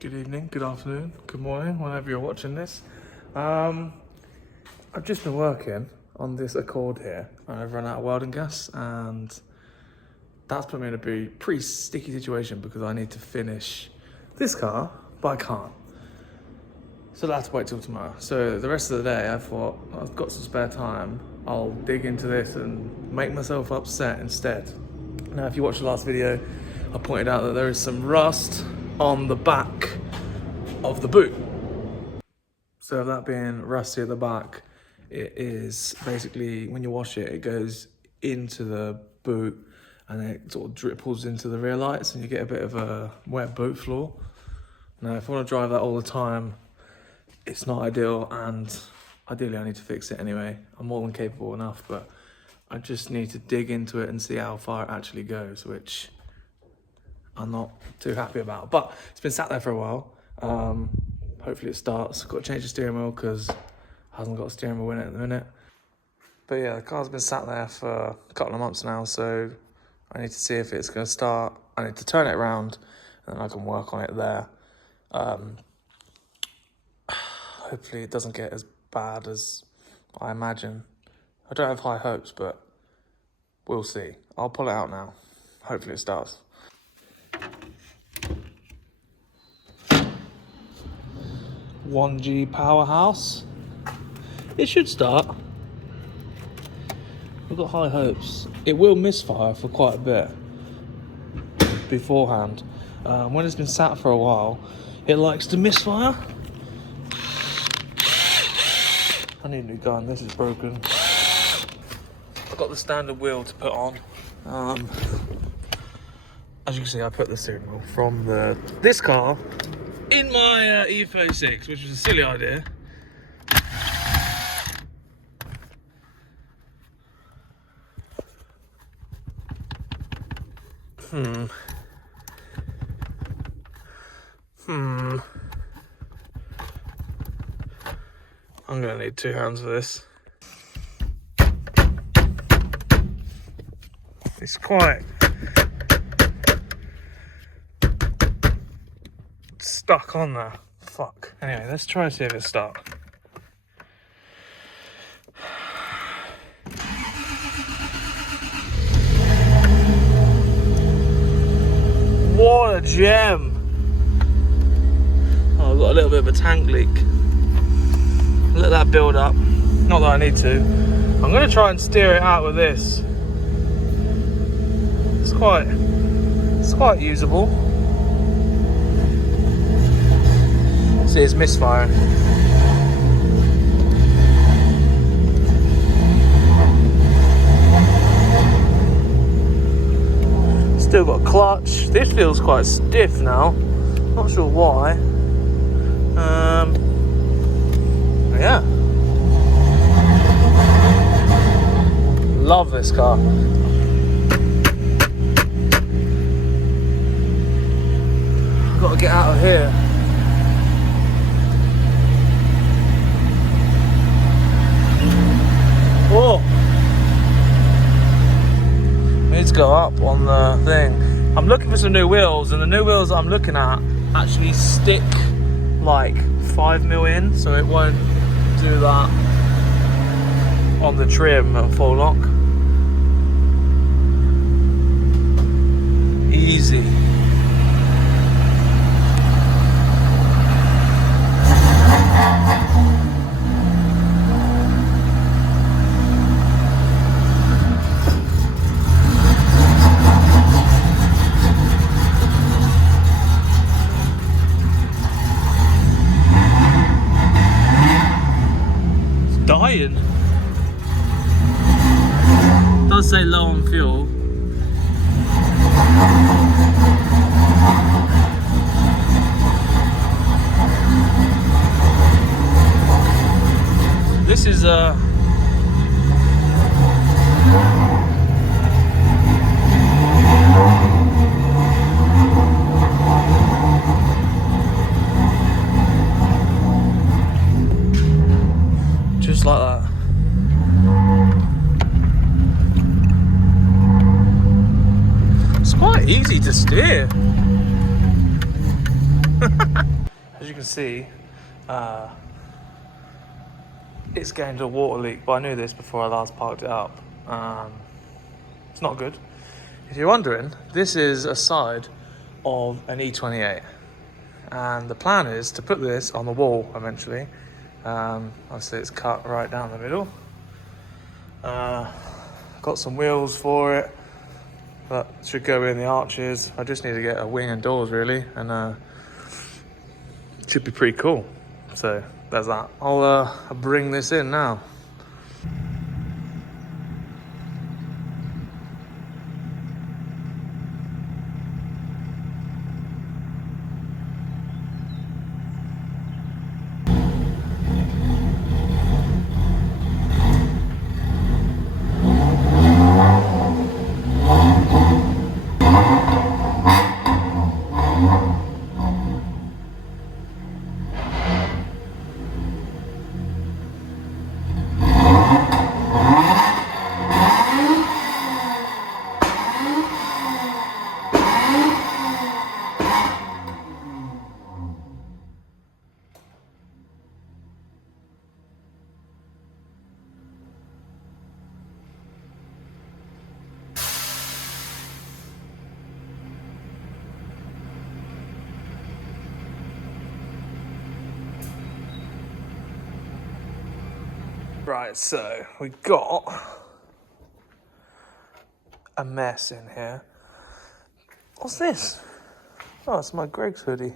Good evening, good afternoon, good morning, whenever you're watching this. I've just been working on this Accord here, and I've run out of welding gas, and that's put me in a pretty sticky situation because I need to finish this car, but I can't. So I'll have to wait till tomorrow. So the rest of the day, I thought, I've got some spare time, I'll dig into this and make myself upset instead. Now, if you watched the last video, I pointed out that there is some rust on the back of the boot. So that being rusty at the back, it is basically, when you wash it, it goes into the boot and it sort of dripples into the rear lights and you get a bit of a wet boot floor. Now, if I want to drive that all the time, it's not ideal, and ideally I need to fix it anyway. I'm more than capable enough, but I just need to dig into it and see how far it actually goes, which I'm not too happy about. But it's been sat there for a while. Hopefully it starts. Got to change the steering wheel because it hasn't got a steering wheel in it at the minute. But yeah, the car's been sat there for a couple of months now, so I need to see if it's going to start. I need to turn it around and then I can work on it there. Hopefully it doesn't get as bad as I imagine. I don't have high hopes, but we'll see. I'll pull it out now. Hopefully it starts. $1G powerhouse. It should start. I've got high hopes. It will misfire for quite a bit beforehand. When it's been sat for a while, it likes to misfire. I need a new gun. This is broken. I've got the standard wheel to put on. As you can see, I put the steering wheel from this car in my E36, which was a silly idea. I'm gonna need 2 hands for this. It's quite stuck on there. Fuck. Anyway, let's try and see if it starts. What a gem! Oh, I've got a little bit of a tank leak. Let that build up. Not that I need to. I'm going to try and steer it out with this. It's quite usable. See, it's misfiring. Still got a clutch. This feels quite stiff now. Not sure why. Yeah. Love this car. I've got to get out of here. Whoa. Need to go up on the thing. I'm looking for some new wheels, and the new wheels I'm looking at actually stick like 5mm in, so it won't do that on the trim at full lock. Easy. Dying. It does say low on fuel. This is just like that. It's quite easy to steer. can see, it's getting to a water leak, but I knew this before I last parked it up. It's not good. If you're wondering, this is a side of an E28, and the plan is to put this on the wall eventually. Obviously it's cut right down the middle. Got some wheels for it that should go in the arches. I just need to get a wing and doors really, and it should be pretty cool. So there's that. I'll bring this in now. Right, so we got a mess in here. What's this? Oh, it's my Greg's hoodie.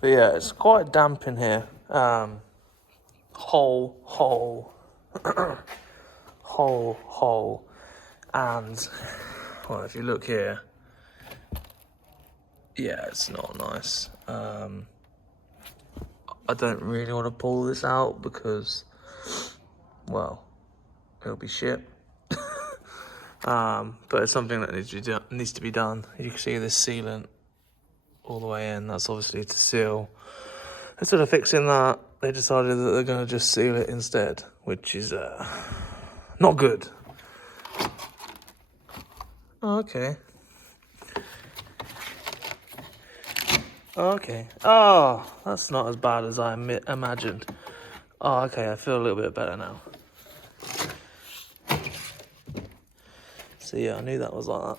But yeah, it's quite damp in here. Hole, and well, if you look here, yeah, it's not nice. I don't really want to pull this out because, well, it'll be shit. But it's something that needs to be done. You can see this sealant all the way in. That's obviously to seal. Instead of fixing that, they decided that they're going to just seal it instead, which is not good. Oh, okay. Okay. Oh, that's not as bad as I imagined. Oh, okay. I feel a little bit better now. So yeah, I knew that was like that.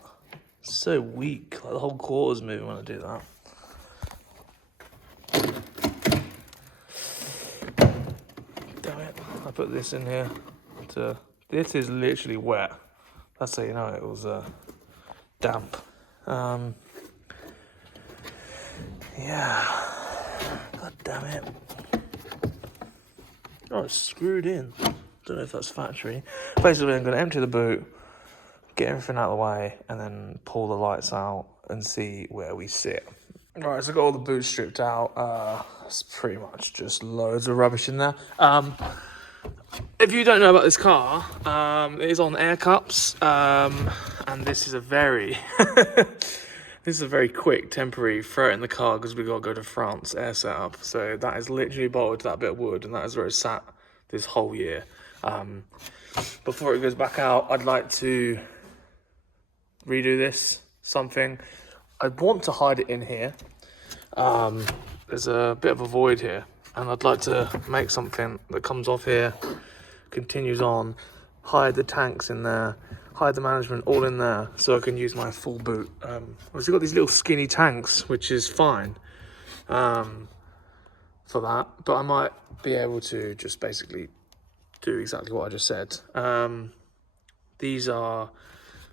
So weak. Like the whole quarter's moving when I do that. Damn it. I put this in here. This is literally wet. That's how you know it was damp. Yeah. God damn it. Oh, it's screwed in. Don't know if that's factory. Basically, I'm going to empty the boot, get everything out of the way, and then pull the lights out and see where we sit. Right, so I got all the boots stripped out. It's pretty much just loads of rubbish in there. If you don't know about this car, it is on air cups, and this is a very this is a very quick temporary throw it in the car because we got to go to France air setup. So that is literally bolted to that bit of wood, and that is where it's sat this whole year. Before it goes back out, I'd like to redo this something. I want to hide it in here. There's a bit of a void here, and I'd like to make something that comes off here, continues on, hide the tanks in there, hide the management all in there, so I can use my full boot. Obviously got these little skinny tanks, which is fine for that, but I might be able to just basically do exactly what I just said. These are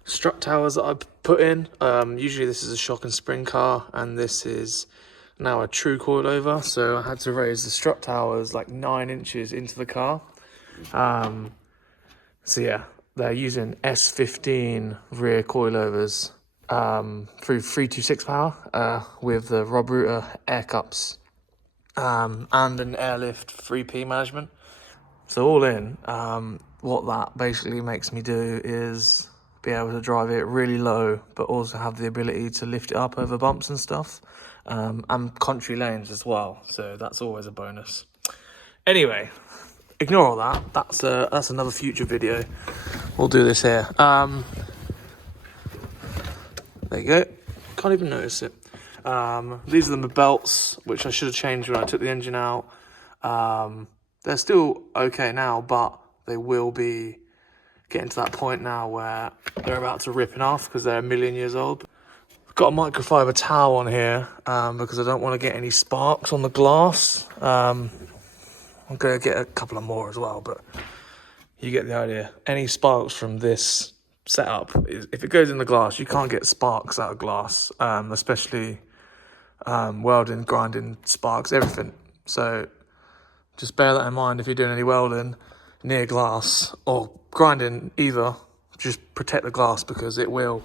strut towers that I put in. Usually this is a shock and spring car, and this is now a true coilover, so I had to raise the strut towers like 9 inches into the car. So yeah, they're using S15 rear coilovers through 326 power with the Rob Router air cups and an airlift 3P management. So all in, what that basically makes me do is be able to drive it really low, but also have the ability to lift it up over bumps and stuff, and country lanes as well. So that's always a bonus. Anyway, ignore all that. That's another future video. We'll do this here. There you go. Can't even notice it. These are the belts, which I should have changed when I took the engine out. They're still okay now, but they will be getting to that point now where they're about to rip in half because they're a million years old. I've got a microfiber towel on here because I don't want to get any sparks on the glass. I'm going to get a couple of more as well, but you get the idea. Any sparks from this setup, if it goes in the glass, you can't get sparks out of glass, especially welding, grinding, sparks, everything. So just bear that in mind if you're doing any welding near glass or grinding either. Just protect the glass because it will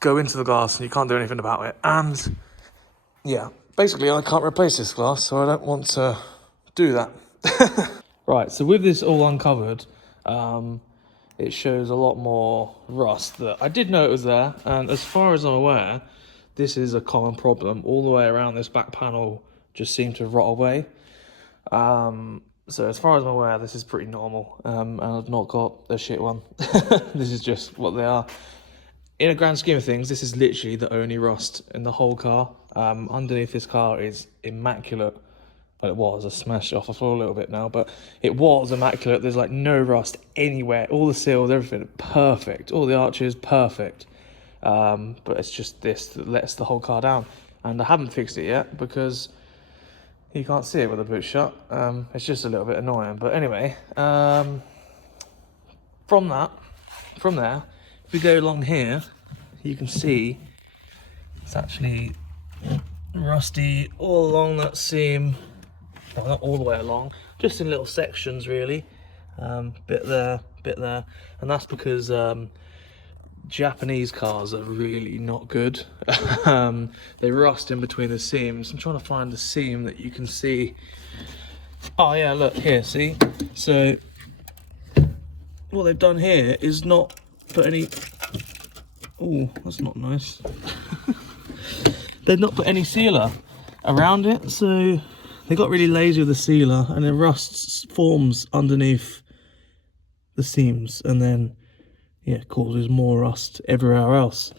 go into the glass and you can't do anything about it. And yeah, basically I can't replace this glass, so I don't want to do that. Right, so with this all uncovered, it shows a lot more rust that I did know it was there. And as far as I'm aware, this is a common problem. All the way around this back panel just seemed to rot away. So as far as I'm aware, this is pretty normal, and I've not got a shit one. This is just what they are. In a grand scheme of things, this is literally the only rust in the whole car. Underneath this car is immaculate. Well, it was. I smashed it off the floor a little bit now, but it was immaculate. There's like no rust anywhere. All the seals, everything, perfect. All the arches, perfect. But it's just this that lets the whole car down. And I haven't fixed it yet because you can't see it with the boot shut. It's just a little bit annoying. But anyway, from there, if we go along here, you can see it's actually rusty all along that seam. Well, not all the way along, just in little sections really. Bit there, and that's because Japanese cars are really not good. They rust in between the seams. I'm trying to find the seam that you can see. Oh yeah, look here, see? So what they've done here is not put any... Oh, that's not nice. They've not put any sealer around it, so they got really lazy with the sealer, and then rust forms underneath the seams, and then yeah, causes more rust everywhere else,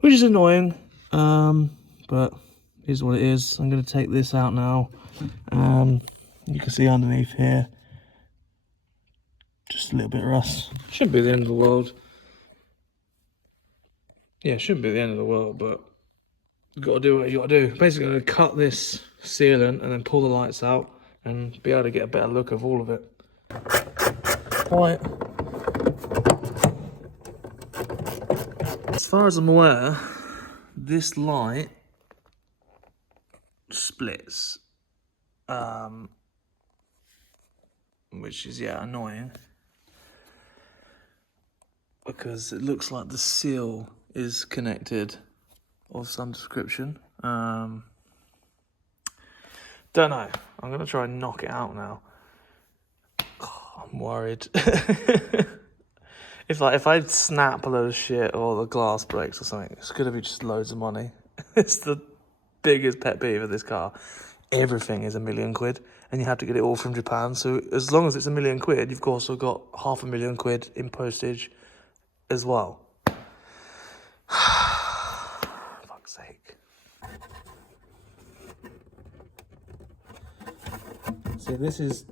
which is annoying, but it is what it is. I'm going to take this out now. You can see underneath here, just a little bit of rust. Shouldn't be the end of the world. Yeah, it shouldn't be the end of the world, but you've got to do what you got to do. Basically, I'm going to cut this sealant and then pull the lights out and be able to get a better look of all of it. Right. As far as I'm aware, this light splits, which is, yeah, annoying, because it looks like the seal is connected of some description. Don't know. I'm going to try and knock it out now. Oh, I'm worried. If I snap a load of shit or the glass breaks or something, it's going to be just loads of money. It's the biggest pet peeve of this car. Everything is £1 million, and you have to get it all from Japan. So as long as it's £1 million, you've also got £500,000 in postage as well. Fuck's sake. See, this is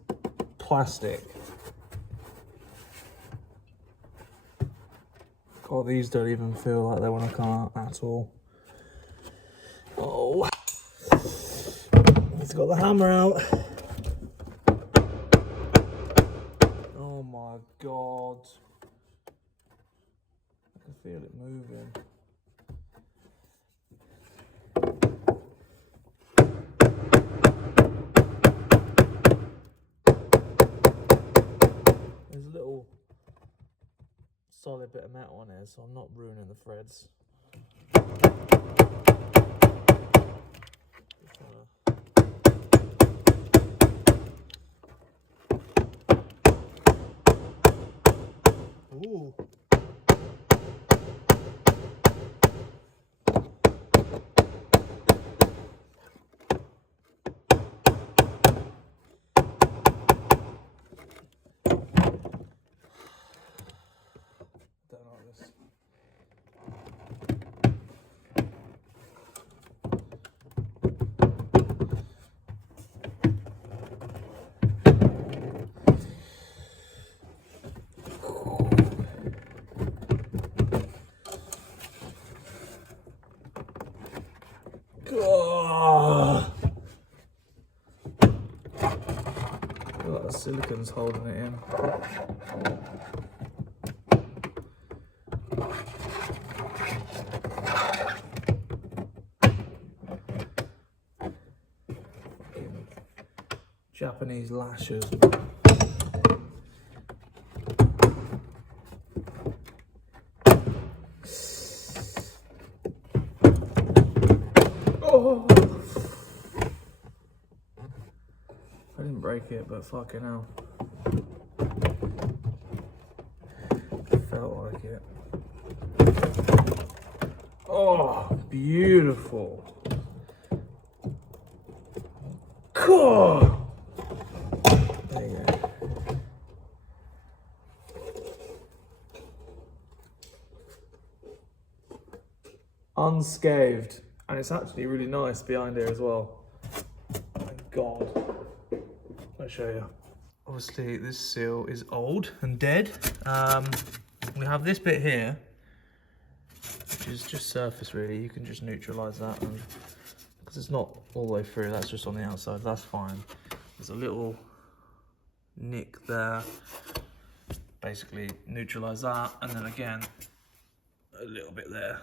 plastic. God, these don't even feel like they want to come out at all. Oh, he's got the hammer out. Oh my God. I can feel it moving. There's a little solid bit of metal on here, so I'm not ruining the threads. Ooh. Don't like this. Oh. Look, the silicon's holding it in. Japanese lashers. Oh! I didn't break it, but fucking hell. Felt like it. Oh, beautiful. Cool. There you go. Unscathed. And it's actually really nice behind here as well. Thank God. I'll show you. Obviously, this seal is old and dead. We have this bit here, which is just surface really. You can just neutralise that, because it's not all the way through. That's just on the outside. That's fine. There's a little nick there. Basically, neutralise that, and then again, a little bit there.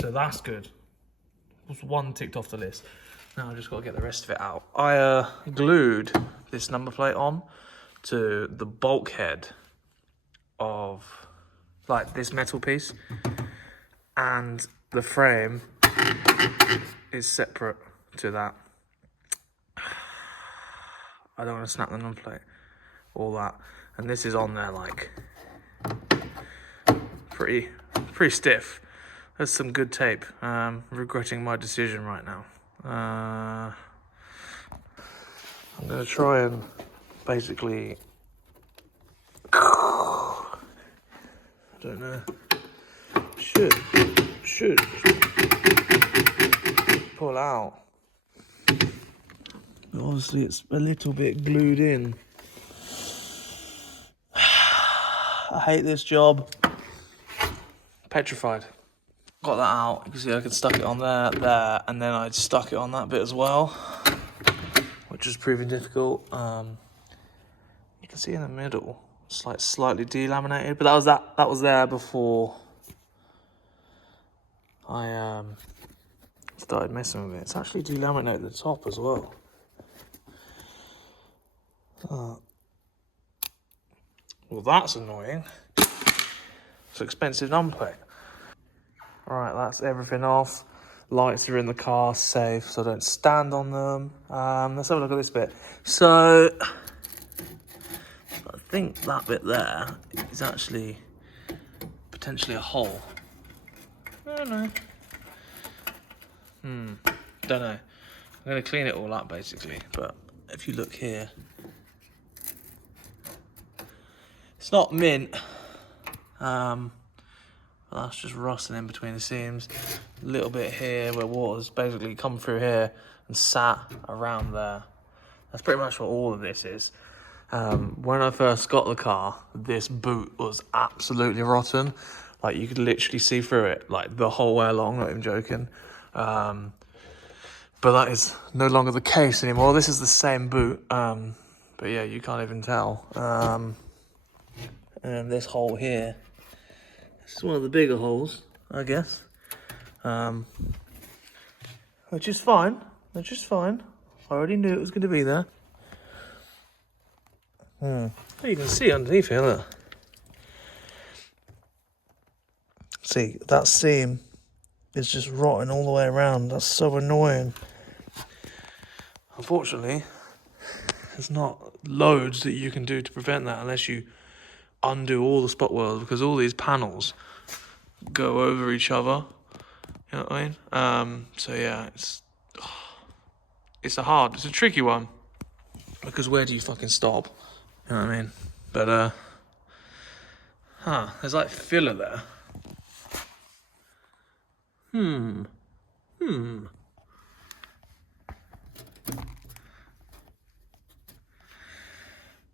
So that's good. That's one ticked off the list. Now I've just got to get the rest of it out. I glued this number plate on to the bulkhead of like this metal piece, and the frame is separate to that. I don't want to snap the number plate, all that, and this is on there like pretty stiff. There's some good tape. Regretting my decision right now. I'm gonna try and basically, I don't know, should pull out. But obviously it's a little bit glued in. I hate this job. Petrified. Got that out. You can see I could stuck it on there, and then I'd stuck it on that bit as well, which was proving difficult. You can see in the middle, it's like slightly delaminated, but that was there before I started messing with it. It's actually delaminated at the top as well. Well, that's annoying. It's an expensive number plate. Alright, that's everything off. Lights are in the car, safe, so I don't stand on them. Let's have a look at this bit. So, I think that bit there is actually potentially a hole. I don't know. Don't know. I'm going to clean it all up basically, but if you look here, it's not mint. That's just rusting in between the seams. A little bit here where water's basically come through here and sat around there. That's pretty much what all of this is. When I first got the car, this boot was absolutely rotten. Like you could literally see through it, like the whole way along, not even joking. But that is no longer the case anymore. This is the same boot, but yeah, you can't even tell. And this hole here, it's one of the bigger holes, I guess. Which is fine. Which is fine. I already knew it was going to be there. You can see underneath here, look. See, that seam is just rotting all the way around. That's so annoying. Unfortunately, there's not loads that you can do to prevent that unless you undo all the spot welds, because all these panels go over each other. You know what I mean? So yeah, it's a tricky one, because where do you fucking stop? You know what I mean? But there's like filler there.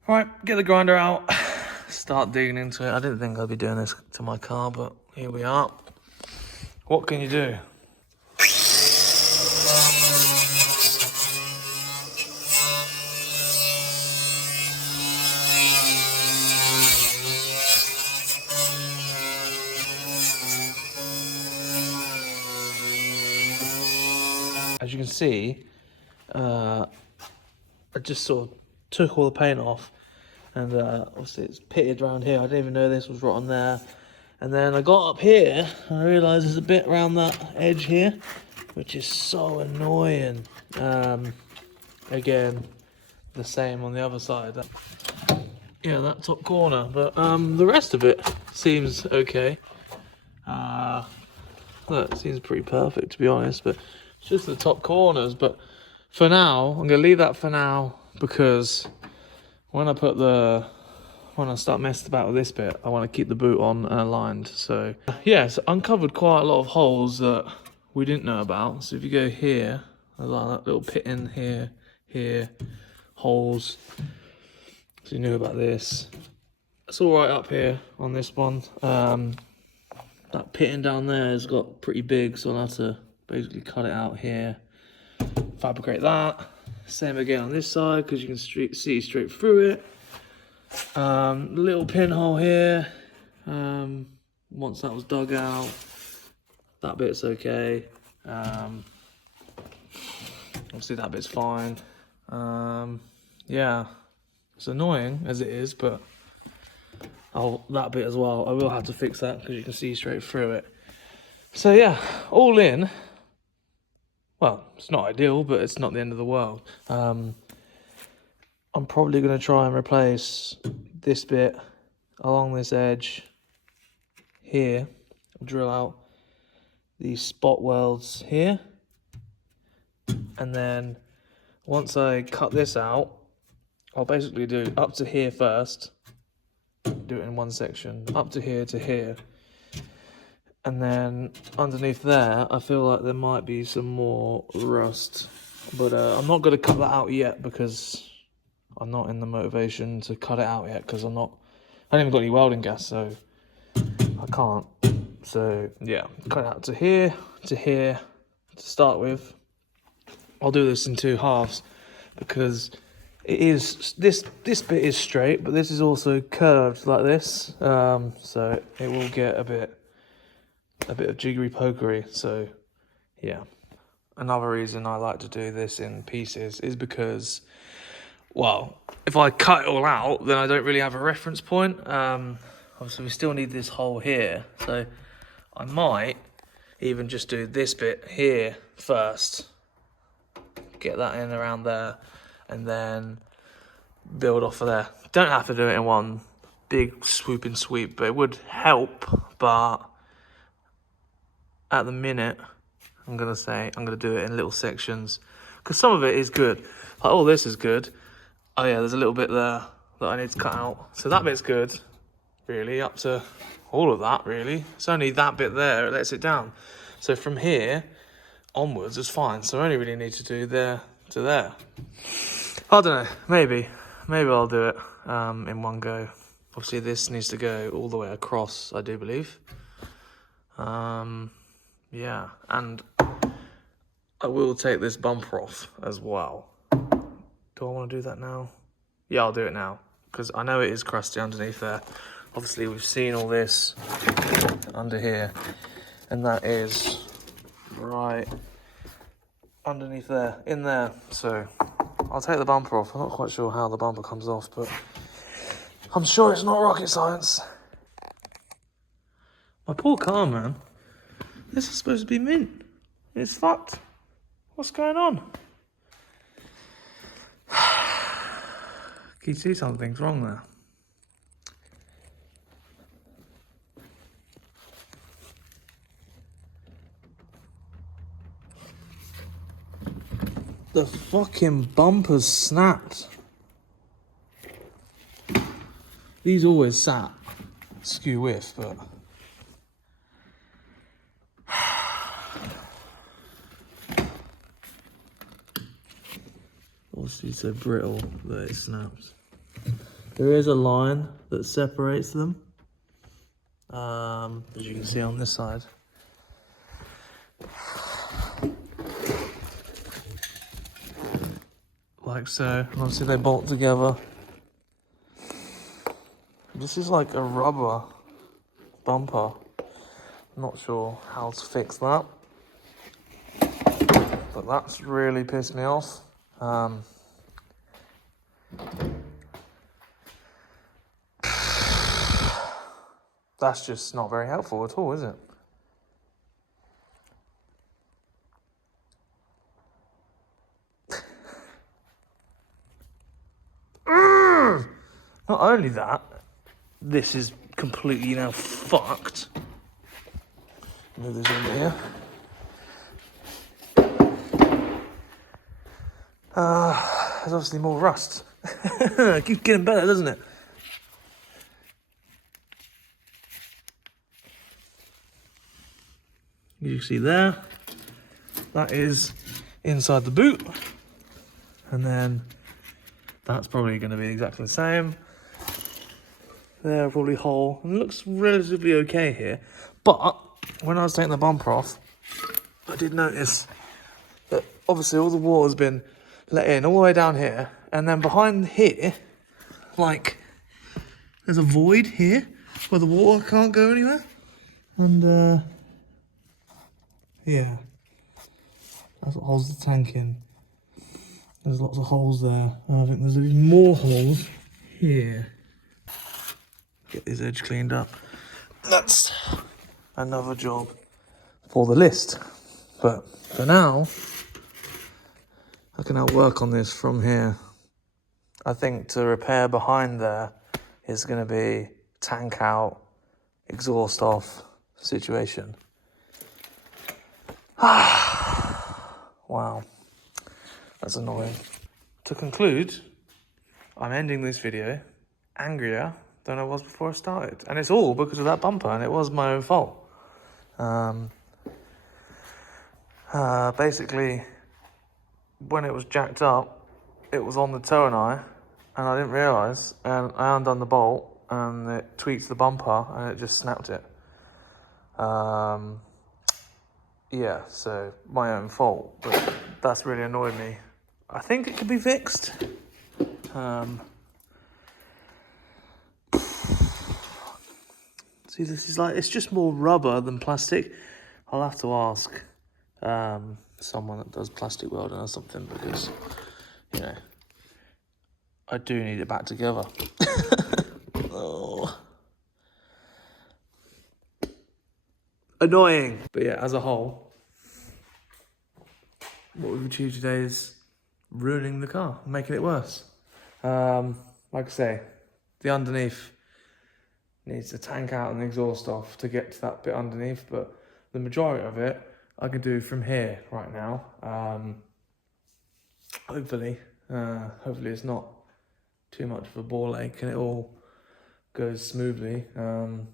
Right, get the grinder out, start digging into it. I didn't think I'd be doing this to my car, but here we are. What can you do? as you can see, I just sort of took all the paint off, and obviously it's pitted around here. I didn't even know this was right on there. And then I got up here and I realised there's a bit around that edge here, which is so annoying. Again, the same on the other side. Yeah, that top corner, but the rest of it seems okay. Look, it seems pretty perfect, to be honest, but it's just the top corners. But for now, I'm gonna leave that for now, because when I start messing about with this bit, I want to keep the boot on and aligned. So yes, uncovered quite a lot of holes that we didn't know about. So if you go here, there's like that little pit in here, holes. So you knew about this. It's all right up here on this one. That pitting down there has got pretty big, so I'll have to basically cut it out here, fabricate that. Same again on this side, because you can see straight through it. Little pinhole here. Once that was dug out, that bit's okay. Obviously that bit's fine. Yeah, it's annoying as it is, but that bit as well, I will have to fix that, because you can see straight through it. So yeah, all in, well, it's not ideal, but it's not the end of the world. I'm probably going to try and replace this bit along this edge here. I'll drill out these spot welds here. And then once I cut this out, I'll basically do up to here first. Do it in one section, up to here. And then underneath there, I feel like there might be some more rust. But I'm not going to cut that out yet, because I'm not in the motivation to cut it out yet, because I haven't even got any welding gas, so I can't. So yeah, cut it out to here to start with. I'll do this in 2 halves, because it is this bit is straight, but this is also curved like this. So it will get a bit of jiggery pokery. So yeah, another reason I like to do this in pieces is because, well, if I cut it all out, then I don't really have a reference point. Obviously we still need this hole here, so I might even just do this bit here first, get that in around there, and then build off of there. Don't have to do it in one big swooping sweep, but it would help. But at the minute, I'm gonna do it in little sections, because some of it is good. Like all this is good. Oh yeah, there's a little bit there that I need to cut out. So that bit's good, really, up to all of that, really. It's only that bit there, it lets it down. So from here onwards is fine. So I only really need to do there to there. I don't know, maybe I'll do it in one go. Obviously this needs to go all the way across, I do believe. Yeah, and I will take this bumper off as well. Do I want to do that now? Yeah, I'll do it now, because I know it is crusty underneath there. Obviously, we've seen all this under here, and that is right underneath there, in there. So I'll take the bumper off. I'm not quite sure how the bumper comes off, but I'm sure it's not rocket science. My poor car, man. This is supposed to be mint. It's fucked. What's going on? Can you see something's wrong there? The fucking bumper's snapped. These always sat skew with, but obviously so brittle that it snaps. There is a line that separates them, as you can see on this side. Like so. Obviously they bolt together. This is like a rubber bumper. I'm not sure how to fix that. but that's really pissed me off. That's just not very helpful at all, is it? Not only that, this is completely now fucked. Move this over here. There's obviously more rust. It keeps getting better, doesn't it? You see there, that is inside the boot. And then that's probably going to be exactly the same. There, probably whole. And it looks relatively okay here. But when I was taking the bumper off, I did notice that obviously all the water's been let in all the way down here. And then behind here, like, there's a void here where the water can't go anywhere. And, yeah, that's what holds the tank in. There's lots of holes there. And I think there's even more holes here. Get this edge cleaned up. That's another job for the list. But for now, I can now work on this from here. I think to repair behind there is going to be tank out, exhaust off situation. Wow, that's annoying. To conclude, I'm ending this video angrier than I was before I started. And it's all because of that bumper, and it was my own fault. Basically, when it was jacked up, it was on the toe and I didn't realise, and I undone the bolt, and it tweaked the bumper, and it just snapped it. Yeah, so my own fault, but that's really annoyed me. I think it could be fixed. See, this is like, it's just more rubber than plastic. I'll have to ask someone that does plastic welding or something, because, you know, I do need it back together. Oh. Annoying. But yeah, as a whole, what we've achieved today is ruining the car, making it worse. Like I say, the underneath needs the tank out and the exhaust off to get to that bit underneath, but the majority of it I can do from here right now. Hopefully it's not too much of a ball ache and it all goes smoothly. And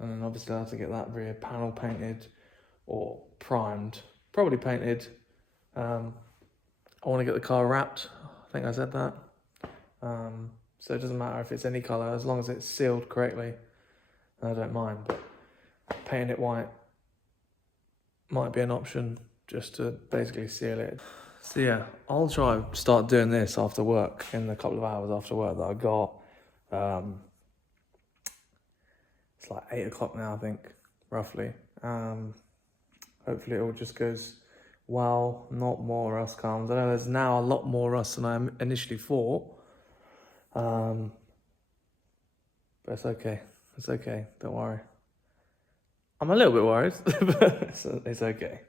then obviously I have to get that rear panel painted or primed, probably painted. I want to get the car wrapped. I think I said that. So it doesn't matter if it's any colour, as long as it's sealed correctly. I don't mind, but painting it white might be an option just to basically seal it. So yeah, I'll try and start doing this after work, in the couple of hours after work that I got. It's like 8 o'clock now, I think, roughly. Hopefully it all just goes well, not more rust comes. I know there's now a lot more rust than I initially thought. But it's okay. It's okay. Don't worry. I'm a little bit worried, but it's okay.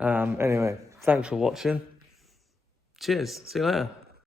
Anyway, thanks for watching. Cheers. See you later.